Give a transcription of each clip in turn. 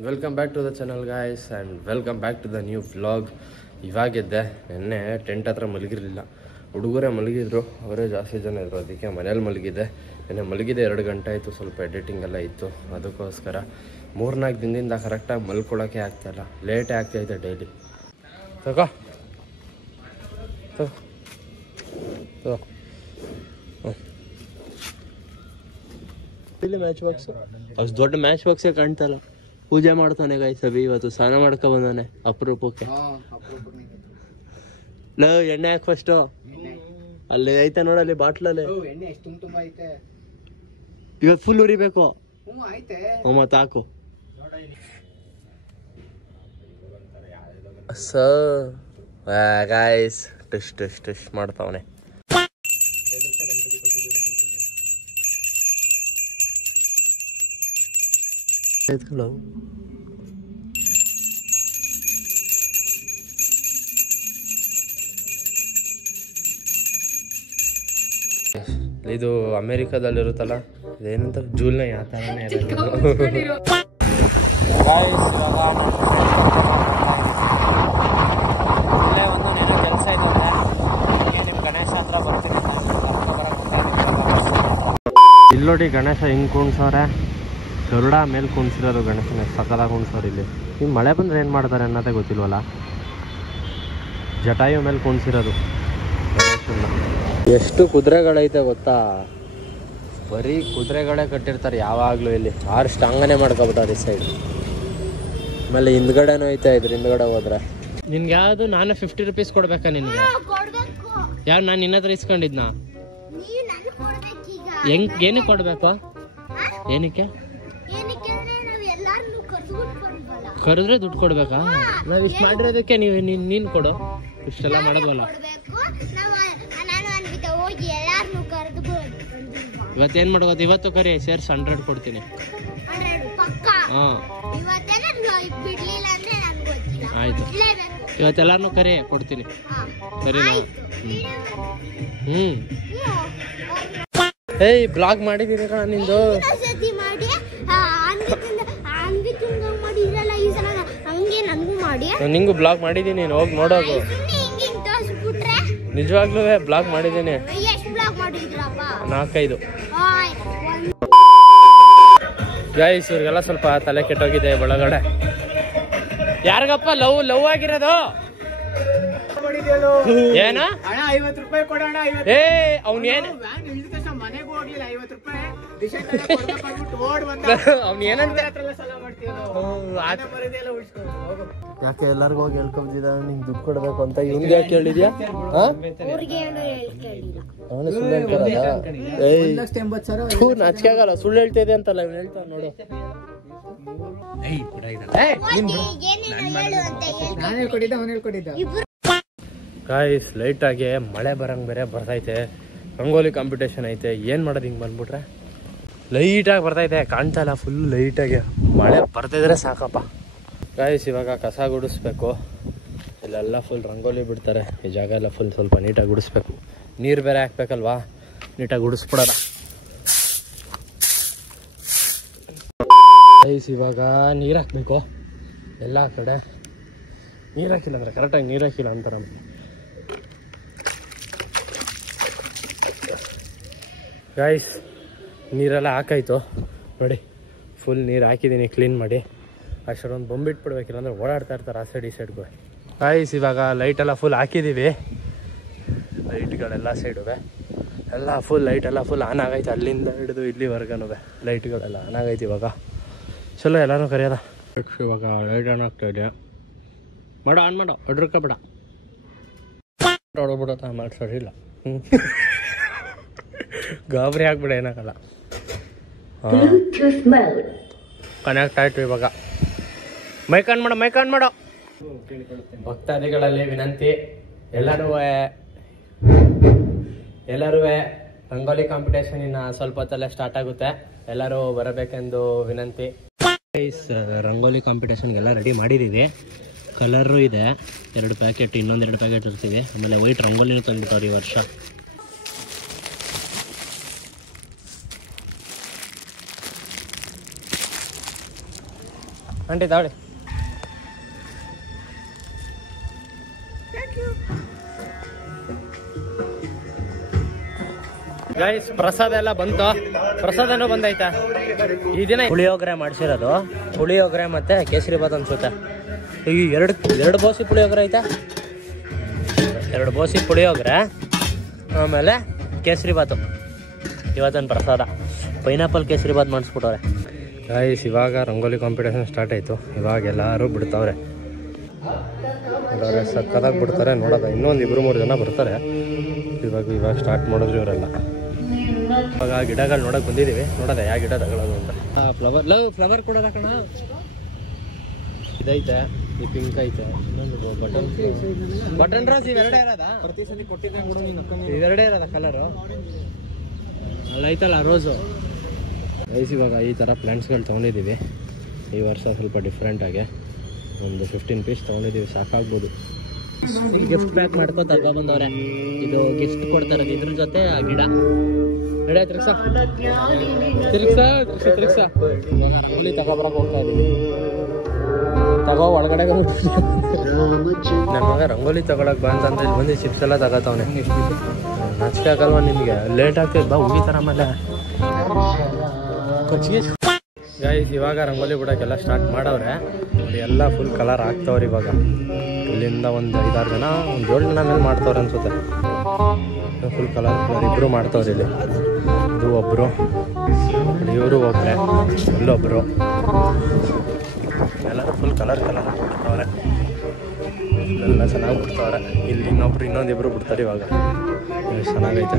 Welcome back to the channel guys and welcome back to the new vlog. ಇವಾಗಿದ್ದೆ, ನಿನ್ನೆ tent ಹತ್ರ ಮಲಗಿರಲಿಲ್ಲ, ಹುಡುಗರೇ ಮಲಗಿದ್ರು, ಅವರೇ ಜಾಸ್ತಿ ಜನ ಇದ್ರು, ಅದಕ್ಕೆ ಮನೇಲಿ ಮಲಗಿದ್ದೆ. ನಿನ್ನೆ ಮಲಗಿದೆ 2 ಗಂಟೆ ಆಯಿತು, ಸ್ವಲ್ಪ ಎಡಿಟಿಂಗ್ ಎಲ್ಲ ಇತ್ತು, ಅದಕ್ಕೋಸ್ಕರ 3-4 ದಿನದಿಂದ ಕರೆಕ್ಟಾಗಿ ಮಲ್ಕೊಳ್ಳೋಕ್ಕೆ ಆಗ್ತಾಯಿಲ್ಲ, ಲೇಟೇ ಆಗ್ತಾಯಿದೆ ಡೈಲಿ. ತಗೋ ಇಲ್ಲಿ ಮ್ಯಾಚ್ ಬಾಕ್ಸ್, ಅಷ್ಟು ದೊಡ್ಡ ಮ್ಯಾಚ್ ಬಾಕ್ಸೇ ಕಾಣ್ತಲ್ಲ. ಪೂಜೆ ಮಾಡ್ತಾನೆ ಗಾಯ್ಸ್ ಅಭಿ, ಇವತ್ತು ಸ್ನಾನ ಮಾಡ್ಕೊ ಬಂದಾನೆ ಅಪರೂಪಕ್ಕೆ. ಎಣ್ಣೆ ಹಾಕಿ ಫಸ್ಟು, ಅಲ್ಲಿ ಐತೆ ನೋಡಲ್ಲಿ ಬಾಟ್ಲಲ್ಲಿ ಇವತ್ತು ಫುಲ್ ಉರಿಬೇಕು. ಮತ್ತೆ ಹಾಕು ಗಾಯ್ಸ್, ಟೆಸ್ಟ್ ಮಾಡ್ತಾವನೆ. ಇದು ಅಮೇರಿಕಾದಲ್ಲಿರುತ್ತಲ್ಲ, ಇದೇನಂತ ಜೂಲ್ನ ಯಾವ ಥರನೇ ಇಲ್ಲೇ ಒಂದು ಏನೋ ಕೆಲಸ ಇದೆ, ನಿಮ್ಮ ಗಣೇಶ ಹತ್ರ ಬರ್ತೀನಿ. ಇಲ್ಲಿ ನೋಡಿ ಗಣೇಶ ಹಿಂಗೆ ಕುಣ್ಸವ್ರೆ, ಗರುಡ ಮೇಲೆ ಕುಣ್ಸಿರೋದು ಗಣೇಶನ, ಸಕಲಾಗಿ ಕುಣ್ಸೋರು. ಇಲ್ಲಿ ಈಗ ಮಳೆ ಬಂದರೆ ಏನು ಮಾಡ್ತಾರೆ ಅನ್ನೋದೇ ಗೊತ್ತಿಲ್ವಲ್ಲ. ಜಟಾಯು ಮೇಲೆ ಕುಣ್ಸಿರೋದು ಗಣೇಶನ. ಎಷ್ಟು ಕುದುರೆಗಳೈತೆ ಗೊತ್ತಾ, ಬರೀ ಕುದುರೆಗಳೇ ಕಟ್ಟಿರ್ತಾರೆ ಯಾವಾಗಲೂ. ಇಲ್ಲಿ 6 ಸ್ಟಾಂಗನೇ ಮಾಡ್ಕೊಬಿಟ್ಟಾರೆ ಈ ಸೈಡ್. ಆಮೇಲೆ ಹಿಂದ್ಗಡೆನೂ ಐತೆ, ಇದ್ರ ಹಿಂದ್ಗಡೆ ಹೋದ್ರೆ ನಿನ್ಗೆ ಯಾವುದು ನಾನು 50 ರೂಪೀಸ್ ಕೊಡ್ಬೇಕಾ ನಿನ್ಗೆ? ಯಾರು ನಾನು ನಿನ್ನ ಹತ್ರ ಇಸ್ಕೊಂಡಿದ್ನಾ? ಏನಕ್ಕೆ ಕೊಡ್ಬೇಕು? ಏನಕ್ಕೆ ಕರೆದ್ರೆ ದುಡ್ಡು ಕೊಡ್ಬೇಕಾ? ನಾವು ಇಷ್ಟು ಮಾಡಿರೋದಕ್ಕೆ ನೀನು ಕೊಡು, ಇಷ್ಟೆಲ್ಲ ಮಾಡೋದ್ವಲ್ಲ. ಇವತ್ತೇನು ಮಾಡೋದು? ಇವತ್ತು ಕರಿ ಸೇರ್ಸ್ 100 ಕೊಡ್ತೀನಿ. ಹಾಂ ಆಯ್ತು, ಇವತ್ತೆಲ್ಲಾರನು ಕರಿ ಕೊಡ್ತೀನಿ, ಸರಿನಾ? ಏಯ್ ಬ್ಲಾಗ್ ಮಾಡಿದ್ದೀನಿ ಕಣ ನಿಂದು. ನಿಂಗು ಬ್ಲಾಗ್ ಮಾಡಿದ್ದೀನಿ, ನೀನು ಹೋಗಿ ನೋಡೋದು. ನಿಜವಾಗ್ಲೂ ಬ್ಲಾಗ್ ಮಾಡಿದ್ದೀನಿ, 4-5. ಗೈಸ್, ಇವ್ರಿಗೆಲ್ಲ ಸ್ವಲ್ಪ ತಲೆ ಕೆಟ್ಟೋಗಿದೆ ಒಳಗಡೆ. ಯಾರಿಗಪ್ಪ ಲವ್ ಆಗಿರೋದು? ಏನ 50 ರೂಪಾಯಿ ಕೊಡೋಣ? ಏ ಅವ್ನೇನು ಏನಂತ ಯಾಕೆ ಎಲ್ಲರಿಗೂ ಹೋಗಿ ಹೇಳ್ಕೊಂತಿದ್ದ ನಿಂಗೆ ದುಡ್ಡು ಕೊಡ್ಬೇಕು ಅಂತ? ಇವ್ನಿಗೆ ಯಾಕೆ ಹೇಳಿದ್ಯಾ? ಅವನು ಸುಳ್ಳು ಹೇಳ್ತಾರ, ನಾಚಿಕೆ ಆಗಲ್ಲ, ಸುಳ್ಳು ಹೇಳ್ತಿದೆ ಅಂತಲ್ಲ ಇವ್ನು ಹೇಳ್ತಾವ ನೋಡು. ಗಾಯ್ಸ್, ಲೈಟಾಗಿ ಮಳೆ ಬರಂಗೆ ಬೇರೆ ಬರ್ತೈತೆ, ರಂಗೋಲಿ ಕಾಂಪಿಟೇಷನ್ ಐತೆ. ಏನು ಮಾಡೋದು ಹಿಂಗೆ ಬಂದ್ಬಿಟ್ರೆ? ಲೈಟಾಗಿ ಬರ್ತೈತೆ, ಕಾಣ್ತಾ ಇಲ್ಲ, ಫುಲ್ ಲೈಟಾಗಿ ಮಳೆ ಬರ್ತಿದ್ರೆ ಸಾಕಪ್ಪ. ಗಾಯ್ಸ್, ಇವಾಗ ಕಸ ಗುಡಿಸ್ಬೇಕು. ಇಲ್ಲೆಲ್ಲ ಫುಲ್ ರಂಗೋಲಿ ಬಿಡ್ತಾರೆ, ಈ ಜಾಗ ಎಲ್ಲ ಫುಲ್ ಸ್ವಲ್ಪ ನೀಟಾಗಿ ಗುಡಿಸ್ಬೇಕು. ನೀರು ಬೇರೆ ಹಾಕ್ಬೇಕಲ್ವಾ, ನೀಟಾಗಿ ಗುಡಿಸ್ಬಿಡೋಣ. ಗೈಸ್, ಇವಾಗ ನೀರು ಹಾಕಬೇಕು. ಎಲ್ಲ ಕಡೆ ನೀರು ಹಾಕಿಲ್ಲ ಅಂದರೆ ಕರೆಕ್ಟಾಗಿ ನೀರು ಹಾಕಿಲ್ಲ ಅಂತಾರೆ. ಗಾಯ್ಸ್, ನೀರೆಲ್ಲ ಹಾಕಾಯ್ತು ನೋಡಿ, ಫುಲ್ ನೀರು ಹಾಕಿದ್ದೀನಿ ಕ್ಲೀನ್ ಮಾಡಿ. ಅಷ್ಟೊಂದು ಬೊಂಬಿಟ್ಬಿಡ್ಬೇಕಿಲ್ಲ ಅಂದರೆ ಓಡಾಡ್ತಾ ಇರ್ತಾರೆ ಆ ಸೈಡ್ ಈ ಸೈಡ್ಗೆ. ಗಾಯ್ಸ್, ಇವಾಗ ಲೈಟೆಲ್ಲ ಫುಲ್ ಹಾಕಿದ್ದೀವಿ, ಲೈಟ್ಗಳೆಲ್ಲ ಸೈಡುವೆ ಎಲ್ಲ ಫುಲ್ ಲೈಟೆಲ್ಲ ಫುಲ್ ಆನ್ ಆಗೈತೆ, ಅಲ್ಲಿಂದ ಹಿಡಿದು ಇಲ್ಲಿವರೆಗೂ ಲೈಟ್ಗಳೆಲ್ಲ ಆನ್ ಆಗೈತೆ. ಇವಾಗ ಚಲೋ ಎಲ್ಲರೂ ಕರೆಯೋದ. ಇವಾಗ ಲೈಟ್ ಆನ್ ಆಗ್ತಾಯಿದೆ, ಮಾಡೋ ಆನ್ ಮಾಡೋ, ಅಡ್ರಕ್ಕಬೇಡ ಹೊಡೋಗ್ಬಿಡತ್ತ, ಮಾಡಿ ಸರಿ ಇಲ್ಲ. ಗಾಬರಿ ಆಗ್ಬಿಡ, ಏನಾಗಲ್ಲ. ಕನೆಕ್ಟ್ ಆಯ್ತು. ಇವಾಗ ಮೈಕ್ ಆನ್ ಮಾಡೋ. ಭಕ್ತಾದಿಗಳಲ್ಲಿ ವಿನಂತಿ, ಎಲ್ಲರೂ ರಂಗೋಲಿ ಕಾಂಪಿಟೇಷನ್ ಇನ್ನು ಸ್ವಲ್ಪ ಹೊತ್ತಲ್ಲೇ ಸ್ಟಾರ್ಟ್ ಆಗುತ್ತೆ, ಎಲ್ಲರೂ ಬರಬೇಕೆಂದು ವಿನಂತಿ. ರಂಗೋಲಿ ಕಾಂಪಿಟೇಷನ್ಗೆಲ್ಲ ರೆಡಿ ಮಾಡಿದ್ದೀವಿ. ಕಲರು ಇದೆ 2 ಪ್ಯಾಕೆಟ್, ಇನ್ನೊಂದು 2 ಪ್ಯಾಕೆಟ್ ಇರ್ತೀವಿ. ಆಮೇಲೆ ವೈಟ್ ರಂಗೋಲಿನೂ ತಂದುಬಿಟ್ಟವ್ರು ಈ ವರ್ಷ. ಆಂಟಿ ತಾವಳಿ. ಗೈಸ್ ಪ್ರಸಾದ ಎಲ್ಲ ಬಂತು, ಪ್ರಸಾದನೂ ಬಂದೈತಾ. ಈ ದಿನ ಪುಳಿಯೋಗರೆ ಮಾಡಿಸಿರೋದು, ಪುಳಿಯೋಗರೆ ಮತ್ತೆ ಕೇಸರಿ ಬಾತ್ ಅನ್ಸುತ್ತೆ. ಈ ಎರಡು ಬೋಸಿ ಪುಳಿಯೋಗರೆ ಐತಾ, 2 ಬೋಸಿ ಪುಳಿಯೋಗರೆ ಆಮೇಲೆ ಕೇಸರಿ ಬಾತು ಇವತ್ತಿನ ಪ್ರಸಾದ. Pineapple kesari bath ಮಾಡಿಸ್ಬಿಟ್ಟವ್ರೆ guys. ಇವಾಗ ರಂಗೋಲಿ ಕಾಂಪಿಟೇಷನ್ ಸ್ಟಾರ್ಟ್ ಆಯಿತು. ಇವಾಗ ಎಲ್ಲರೂ ಬಿಡ್ತಾವ್ರೆ, ಎಲ್ಲರೂ ಸಕ್ಕದಾಗಿ ಬಿಡ್ತಾರೆ ನೋಡೋದ. ಇನ್ನೊಂದು 2-3 ಜನ ಬರ್ತಾರೆ. ಇವಾಗ ಸ್ಟಾರ್ಟ್ ಮಾಡಿದ್ರು ಇವರೆಲ್ಲ. ಇವಾಗ ಗಿಡಗಳು ನೋಡೋಕೆ ಬಂದಿದ್ದೀವಿ, ನೋಡೋದ ಯಾವ ಗಿಡ ತಗೊಳ್ಳೋದು ಅಂತ. ಫ್ಲವರ್ ಕೊಡೋದ ಕಣ. ಇದೈತೆ, ಈ ಪಿಂಕ್ ಐತೆ, ಇನ್ನೊಂದು ಬಟನ್ ರೋಸ್. ಇವೆರಡೇ ಇರೋದ, ಇವೆರಡೇ ಇರೋದ ಕಲರು. ಅಲ್ಲೈತಲ್ಲ ರೋಸು. ಗೈಸ್ ಇವಾಗ ಈ ಥರ ಪ್ಲ್ಯಾಂಟ್ಸ್ಗಳು ತೊಗೊಂಡಿದ್ದೀವಿ ಈ ವರ್ಷ. ಸ್ವಲ್ಪ ಡಿಫ್ರೆಂಟಾಗಿ ಒಂದು 15 ಪೀಸ್ ತೊಗೊಂಡಿದ್ದೀವಿ, ಸಾಕಾಗ್ಬೋದು. ಗಿಫ್ಟ್ ಪ್ಯಾಕ್ ಮಾಡ್ಕೊ ತಗೊಬಂದವ್ರೆ. ಇದು ಗಿಫ್ಟ್ ಕೊಡ್ತಾರದು, ಇದ್ರ ಜೊತೆ ಆ ಗಿಡ. ನಡೆ ತಿರ್ಗ್ಸ ಇಲ್ಲಿ ತಗೊಬರಕ್ಕೆ ಹೋಗ್ತಾ ಇದ್ದೀವಿ. ತಗೋ ಒಳಗಡೆ ನನ್ನ ಮಗ ರಂಗೋಲಿ ತಗೊಳಕ್ ಬಾ ಅಂತಂದ್ರೆ ಇಲ್ಲಿ ಬಂದು ಚಿಪ್ಸ್ ಎಲ್ಲ ತಗೋತಾವನೆ. ನಾಚಿಕೆ ಆಗಲ್ವ ನಿಮಗೆ? ಲೇಟ್ ಆಗ್ತದೆ ಬಾ, ಉಗಿತಾರ ಆಮೇಲೆ. ಗೈಸ್ ಇವಾಗ ರಂಗೋಲಿ ಬಿಡೋಕ್ಕೆಲ್ಲ ಸ್ಟಾರ್ಟ್ ಮಾಡವ್ರೆ. ಎಲ್ಲ ಫುಲ್ ಕಲರ್ ಹಾಕ್ತವ್ರೆ. ಇವಾಗ ಇಲ್ಲಿಂದ ಒಂದು 5-6 ಜನ, ಒಂದು 7 ಜನ ಮೇಲೆ ಮಾಡ್ತವ್ರೆ ಅನ್ಸುತ್ತೆ. ಫುಲ್ ಕಲರ್ ಇಬ್ಬರು ಮಾಡ್ತವ್ರೆ ಇಲ್ಲಿ. ಇದು ಒಬ್ಬರು, ಇವರು ಒಬ್ಬರೇ, ಇಲ್ಲೊಬ್ಬರು. ಎಲ್ಲರೂ ಫುಲ್ ಕಲರ್ ಬಿಡ್ತವ್ರೆ. ಎಲ್ಲ ಚೆನ್ನಾಗಿ ಬಿಡ್ತವ್ರೆ. ಇಲ್ಲಿ ಇನ್ನೊಂದಿಬ್ರು ಬಿಡ್ತಾರೆ ಇವಾಗ. ಚೆನ್ನಾಗೈತೆ.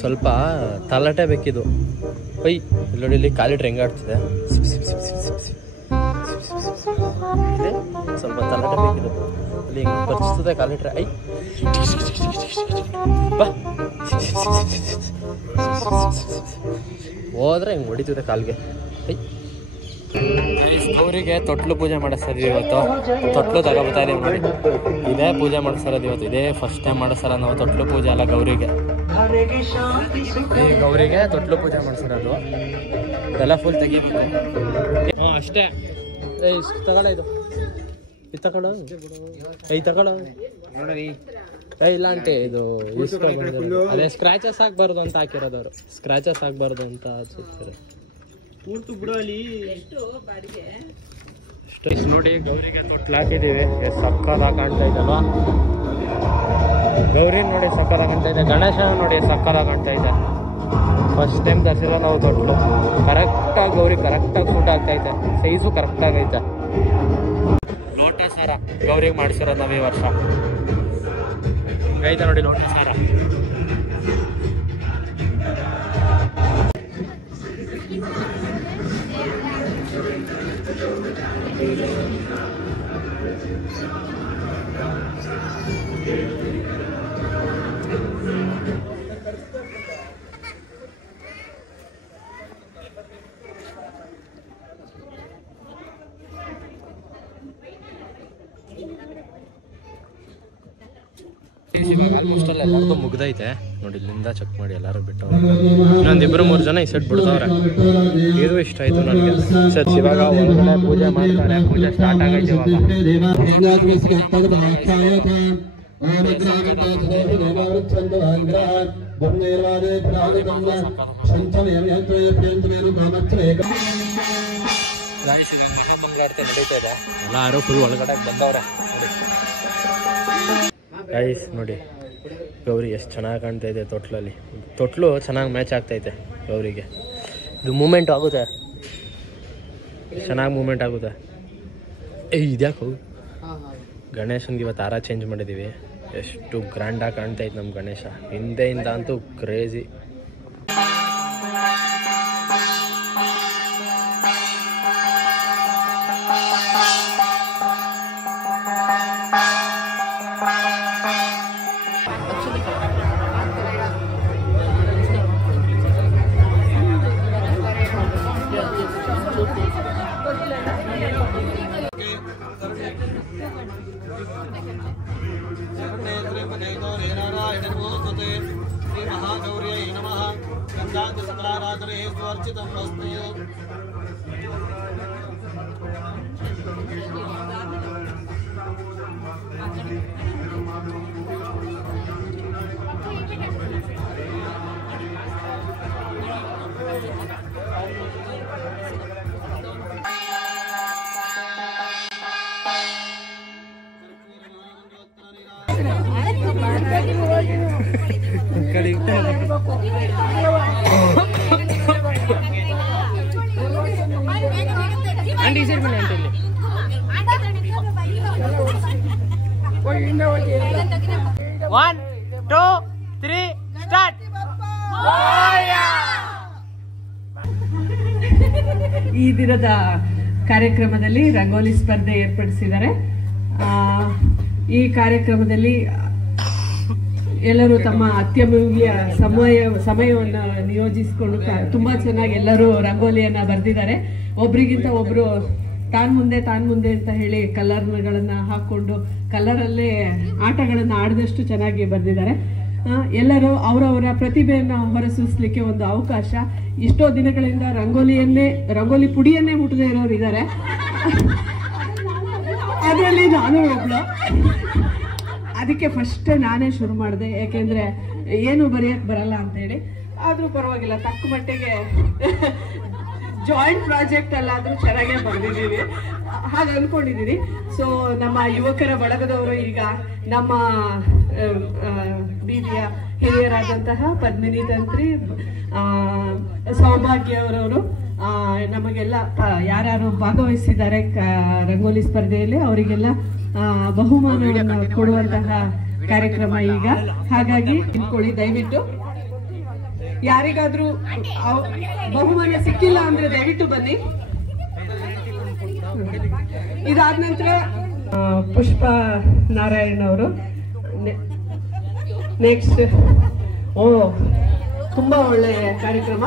ಸ್ವಲ್ಪ ತಲಾಟೆ ಬೇಕಿದು. ಐ ಇಲ್ಲೋಡಿ, ಇಲ್ಲಿ ಕಾಲಿಟ್ರೆ ಹೆಂಗಾಡ್ತಿದೆ. ಇದೆ ಸ್ವಲ್ಪ ತಲಾಟೆ ಬೇಕಿದು. ಇಲ್ಲಿ ಹಿಂಗೆ ಬರ್ಸ್ತದೆ ಕಾಲಿಟ್ರೆ. ಐ ಬಾ ಹೋದ್ರೆ ಹಿಂಗೆ ಹೊಡಿತಿದೆ ಕಾಲ್ಗೆ. ಐ ಗೌರಿಗೆ ತೊಟ್ಲು ಪೂಜೆ ಮಾಡಿಸ್ತಾರೆ ಇವತ್ತು. ತೊಟ್ಲು ತಗೋಬತ್ತಾ ಇದೀವಿ ನೋಡಿ. ಇದೇ ಪೂಜೆ ಮಾಡಿಸ್ತಾರದು ಇವತ್ತು. ಇದೇ ಫಸ್ಟ್ ಟೈಮ್ ಮಾಡಿಸ್ತಾರ ನಾವು ತೊಟ್ಲು ಪೂಜೆ ಅಲ್ಲ ಗೌರಿಗೆ. ಈ ಗೌರಿಗೆ ತೊಟ್ಲು ಪೂಜೆ ಮಾಡಿಸಿರೋದು. ಎಲ್ಲ ಫುಲ್ ತೆಗಿಬೇಕು. ಹಾಂ ಅಷ್ಟೇ. ತಗೊಳ ಇದು ತಗೊಳ್ಳೋ. ತಗೊಳ್ಳೋ. ಇಲ್ಲ ಆಂಟಿ, ಇದು ಅದೇ ಸ್ಕ್ರಾಚಸ್ ಆಗಬಾರ್ದು ಅಂತ ಹಾಕಿರೋದವ್ರು. ಸ್ಕ್ರಾಚಸ್ ಆಗಬಾರ್ದು ಅಂತ ಅನ್ಸುತ್ತಾರೆ. ನೋಡಿ ಗೌರಿಗೆ ತೊಟ್ಲು ಹಾಕಿದ್ದೀವಿ. ಸಕ್ಕದಾಗಿ ಕಾಣ್ತಾ ಇದ್ದಲ್ವಾ ಗೌರಿ? ನೋಡಿ ಸಕ್ಕದಾಗಿ ಕಾಣ್ತಾ ಇದೆ. ಗಣೇಶ ನೋಡಿ ಸಕ್ಕದಾಗಿ ಕಾಣ್ತಾ ಇದೆ. ಫಸ್ಟ್ ಟೈಮ್ ತರಿಸಿರೋ ನಾವು ತೊಟ್ಲು. ಕರೆಕ್ಟಾಗಿ ಗೌರಿ ಕರೆಕ್ಟಾಗಿ ಸೂಟ್ ಆಗ್ತೈತೆ. ಸೈಜು ಕರೆಕ್ಟಾಗೈತೆ. ಲೋಟಸ್ ಹಾರ ಗೌರಿಗೆ ಮಾಡಿಸಿರೋದು ನಾವು ಈ ವರ್ಷ. ಹಿಂಗೈತೆ ನೋಡಿ ಲೋಟಸ್ ಹಾರ. ಆಲ್ಮೋಸ್ಟ್ ಅಲ್ಲಿ ಎಲ್ಲರದು ಮುಗ್ದೈತೆ ನೋಡಿ. ಇಲ್ಲಿಂದ ಚೆಕ್ ಮಾಡಿ ಎಲ್ಲರೂ ಬಿಟ್ಟವ್ರೆ. ಇನ್ನೊಂದು 2-3 ಜನ ಈ ಸೆಟ್ ಬಿಡ್ತವ್ರೆ. ಇದು ಇಷ್ಟ ಆಯ್ತು ನನಗೆ. ಸರ್ ಇವಾಗ ಒಳಗಡೆ ಪೂಜೆ ಮಾಡ್ತಾರೆ. ಪೂಜೆ ಸ್ಟಾರ್ಟ್ ಆಗೈತೆ ಇವಾಗ. ಮಹಾಮಂಗಳಾರತಿ ನಡೀತಾ ಇದೆ. ಎಲ್ಲರೂ ಫುಲ್ ಒಳಗಡೆ ಬಂದವ್ರೆ ನೋಡಿ. ಗೈಸ್ ನೋಡಿ ಗೌರಿ ಎಷ್ಟು ಚೆನ್ನಾಗಿ ಕಾಣ್ತಾ ಇದೆ ತೊಟ್ಲಲ್ಲಿ. ತೊಟ್ಲು ಚೆನ್ನಾಗಿ ಮ್ಯಾಚ್ ಆಗ್ತೈತೆ ಗೌರಿಗೆ. ಇದು ಮೂಮೆಂಟ್ ಆಗುತ್ತೆ, ಚೆನ್ನಾಗಿ ಮೂಮೆಂಟ್ ಆಗುತ್ತೆ. ಇದ್ಯಾಕು ಗಣೇಶನ್ಗೆ ಇವತ್ತು ಹಾರ ಚೇಂಜ್ ಮಾಡಿದ್ದೀವಿ. ಎಷ್ಟು ಗ್ರ್ಯಾಂಡಾಗಿ ಕಾಣ್ತೈತೆ ನಮ್ಮ ಗಣೇಶ. ಹಿಂದೆಯಿಂದ ಅಂತೂ ಕ್ರೇಜಿ. ಶ್ರೀ ಮಹಾಗೌರ್ಯೈ ನಮಃ ಗಂಧಾಂತ ಸಕಲಾರಾಧನೆ ಸ್ವರ್ಚಿತಂ ಅಸ್ತು. ಆಂಟಿ ಸೈಡ್ ಬನ್ನಿ ಆಂಟಿ ಇಲ್ಲಿ. 1 2 3 ಸ್ಟಾರ್ಟ್. ಈ ದಿನದ ಕಾರ್ಯಕ್ರಮದಲ್ಲಿ ರಂಗೋಲಿ ಸ್ಪರ್ಧೆ ಏರ್ಪಡಿಸಿದ್ದಾರೆ. ಈ ಕಾರ್ಯಕ್ರಮದಲ್ಲಿ ಎಲ್ಲರೂ ತಮ್ಮ ಅತ್ಯಮೂಲ್ಯ ಸಮಯವನ್ನು ನಿಯೋಜಿಸಿಕೊಂಡು ತುಂಬಾ ಚೆನ್ನಾಗಿ ಎಲ್ಲರೂ ರಂಗೋಲಿಯನ್ನ ಬರೆದಿದ್ದಾರೆ. ಒಬ್ರಿಗಿಂತ ಒಬ್ರು ತಾನ್ ಮುಂದೆ ಅಂತ ಹೇಳಿ ಕಲರ್ಗಳನ್ನ ಹಾಕೊಂಡು ಕಲರಲ್ಲೇ ಆಟಗಳನ್ನ ಆಡಿದಷ್ಟು ಚೆನ್ನಾಗಿ ಬರೆದಿದ್ದಾರೆ. ಎಲ್ಲರೂ ಅವರವರ ಪ್ರತಿಭೆಯನ್ನ ಹೊರಸೂಸಲಿಕ್ಕೆ ಒಂದು ಅವಕಾಶ. ಎಷ್ಟೋ ದಿನಗಳಿಂದ ರಂಗೋಲಿ ಪುಡಿಯನ್ನೇ ಮುಟ್ಟದೇ ಇರೋರು ಇದ್ದಾರೆ. ಅದರಲ್ಲಿ ನಾನು ಒಬ್ಳು. ಅದಕ್ಕೆ ಫಸ್ಟ್ ನಾನೇ ಶುರು ಮಾಡಿದೆ, ಯಾಕೆಂದ್ರೆ ಏನು ಬರೆಯಕ್ ಬರಲ್ಲ ಅಂತ ಹೇಳಿ. ಆದ್ರೂ ಪರವಾಗಿಲ್ಲ, ತಕ್ಕ ಮಟ್ಟಿಗೆ ಜಾಯಿಂಟ್ ಪ್ರಾಜೆಕ್ಟ್ ಅಲ್ಲಾದ್ರೂ ಚೆನ್ನಾಗೇ ಬರೆದಿದ್ದೀವಿ ಹಾಗೆ ಅನ್ಕೊಂಡಿದ್ದೀನಿ. ಸೊ ನಮ್ಮ ಯುವಕರ ಬಳಗದವರು ಈಗ ನಮ್ಮ ಬೀದಿಯ ಹಿರಿಯರಾದಂತಹ ಪದ್ಮಿನಿ ತಂತ್ರಿ, ಸೌಭಾಗ್ಯ ಅವರವರು ನಮಗೆಲ್ಲ ಯಾರ್ಯಾರು ಭಾಗವಹಿಸಿದ್ದಾರೆ ರಂಗೋಲಿ ಸ್ಪರ್ಧೆಯಲ್ಲಿ ಅವರಿಗೆಲ್ಲ ಬಹುಮಾನವನ್ನು ಕೊಡುವಂತಹ ಕಾರ್ಯಕ್ರಮ ಈಗ. ಹಾಗಾಗಿ ತಿಳ್ಕೊಳ್ಳಿ ದಯವಿಟ್ಟು. ಯಾರಿಗಾದ್ರೂ ಬಹುಮಾನ ಸಿಕ್ಕಿಲ್ಲ ಅಂದ್ರೆ ದಯವಿಟ್ಟು ಬನ್ನಿ. ಇದಾದ ನಂತರ ಪುಷ್ಪ ನಾರಾಯಣ್ ಅವರು ನೆಕ್ಸ್ಟ್. ತುಂಬಾ ಒಳ್ಳೆ ಕಾರ್ಯಕ್ರಮ.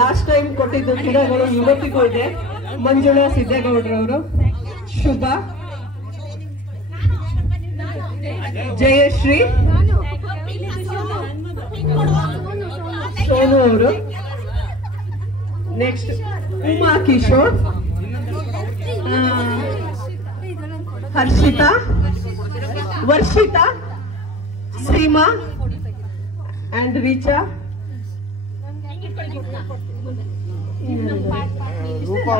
ಲಾಸ್ಟ್ ಟೈಮ್ ಕೊಟ್ಟಿದ್ದು ಗಿಡಗಳು ಇವತ್ತಿಗೂ ಇದೆ. ಮಂಜುಳಾ ಸಿದ್ದೇಗೌಡ್ರವರು, ಶುಭ, ಜಯಶ್ರೀ, ಸೋನು ಅವರು, ನೆಕ್ಸ್ಟ್ ಉಮಾ ಕಿಶೋರ್, ಹರ್ಷಿತಾ, ವರ್ಷಿತಾ, ಸೀಮಾ ಅಂಡ್ ರಿಚಾ, ರೂಪಾ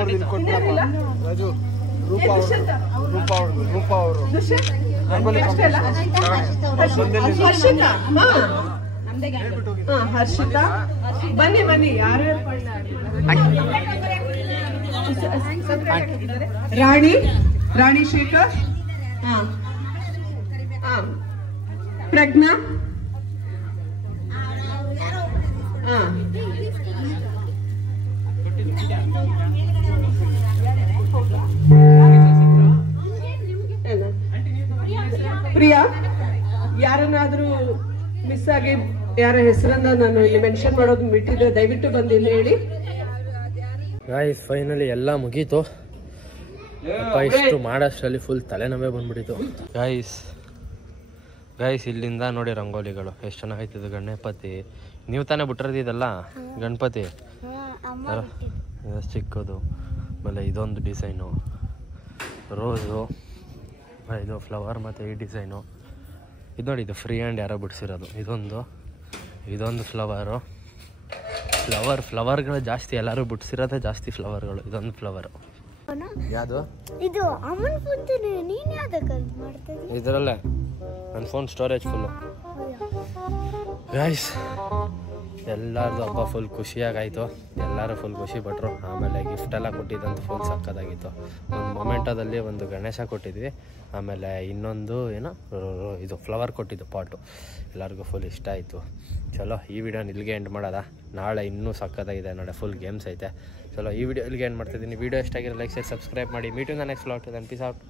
ಅವರು ಹರ್ಷಿತಾ ಬನ್ನಿ ಯಾರು. ರಾಣಿ ಶೇಖರ್, ಪ್ರಜ್ಞಾ, ಪ್ರಿಯಾ. ಯಾರನ್ನಾದ್ರೂ ಮಿಸ್ ಆಗಿ ಯಾರ ಹೆಸರನ್ನ ನಾನು ಇಲ್ಲಿ ಮೆನ್ಷನ್ ಮಾಡೋದು ಬಿಟ್ಟಿದ್ರೆ ದಯವಿಟ್ಟು ಬಂದು ಇಲ್ಲಿ ಹೇಳಿ. ಗಾಯ್ಸ್ ಫೈನಲಿ ಎಲ್ಲ ಮುಗೀತು. ಇಷ್ಟು ಮಾಡೋಷ್ಟರಲ್ಲಿ ಫುಲ್ ತಲೆನೋವೇ ಬಂದ್ಬಿಟ್ಟಿತ್ತು. ಗಾಯ್ಸ್ ಇಲ್ಲಿಂದ ನೋಡಿ ರಂಗೋಲಿಗಳು ಎಷ್ಟು ಚೆನ್ನಾಗೈತಿದ್ದು. ಗಣಪತಿ ನೀವು ತಾನೇ ಬಿಟ್ಟಿರೋದಿದಲ್ಲ ಗಣಪತಿ ಚಿಕ್ಕದು. ಆಮೇಲೆ ಇದೊಂದು ಡಿಸೈನು ರೋಸು, ಇದು ಫ್ಲವರ್ ಮತ್ತು ಈ ಡಿಸೈನು. ಇದು ನೋಡಿ, ಇದು ಫ್ರೀ ಹ್ಯಾಂಡ್ ಯಾರೋ ಬಿಡಿಸಿರೋದು. ಇದೊಂದು ಫ್ಲವರ್ಗಳು ಜಾಸ್ತಿ, ಎಲ್ಲರೂ ಬಿಡಿಸಿರೋದೇ ಜಾಸ್ತಿ ಫ್ಲವರ್ಗಳು. ಇದೊಂದು ಫ್ಲವರು. ಯಾವುದು ಇದು? ಅಮ್ಮನ ಫೋನ್ ನೀನು ಯಾವ್ದಕ್ಕೆ ಮಾಡ್ತಿದ್ದಿ? ಇದರಲ್ಲೇ ನನ್ನ ಫೋನ್ ಸ್ಟೋರೇಜ್ ಫುಲ್ಲು. ಗಾಯ್ಸ್ ಎಲ್ಲರದು ಹಬ್ಬ ಫುಲ್ ಖುಷಿಯಾಗಾಯಿತು. ಎಲ್ಲರೂ ಫುಲ್ ಖುಷಿ ಪಟ್ಟರು. ಆಮೇಲೆ ಗಿಫ್ಟ್ ಎಲ್ಲ ಕೊಟ್ಟಿದ್ದಂತೂ ಫುಲ್ ಸಕ್ಕತ್ತಾಗಿತ್ತು. ಒಂದು ಮೊಮೆಂಟೋದಲ್ಲಿ ಒಂದು ಗಣೇಶ ಕೊಟ್ಟಿದ್ವಿ. ಆಮೇಲೆ ಇನ್ನೊಂದು ಇದು ಫ್ಲವರ್ ಕೊಟ್ಟಿದ್ದು ಪಾಟು. ಎಲ್ಲರಿಗೂ ಫುಲ್ ಇಷ್ಟ ಆಯಿತು. ಚಲೋ ಈ ವಿಡಿಯೋನ ಇಲ್ಲಿಗೆ ಎಂಡ್ ಮಾಡೋದ. ನಾಳೆ ಇನ್ನೂ ಸಕ್ಕತ್ತಾಗಿದೆ, ನಾಳೆ ಫುಲ್ ಗೇಮ್ಸ್ ಐತೆ. ಚಲೋ ಈ ವಿಡಿಯೋ ಇಲ್ಲಿಗೆ ಎಂಡ್ ಮಾಡ್ತಿದ್ದೀನಿ. ವಿಡಿಯೋ ಇಷ್ಟ ಆಗಿರೋ ಲೈಕ್, ಶೇರ್, ಸಬ್ಸ್ಕ್ರೈಬ್ ಮಾಡಿ. Meet in the next vlog. Then peace out.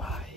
Bye.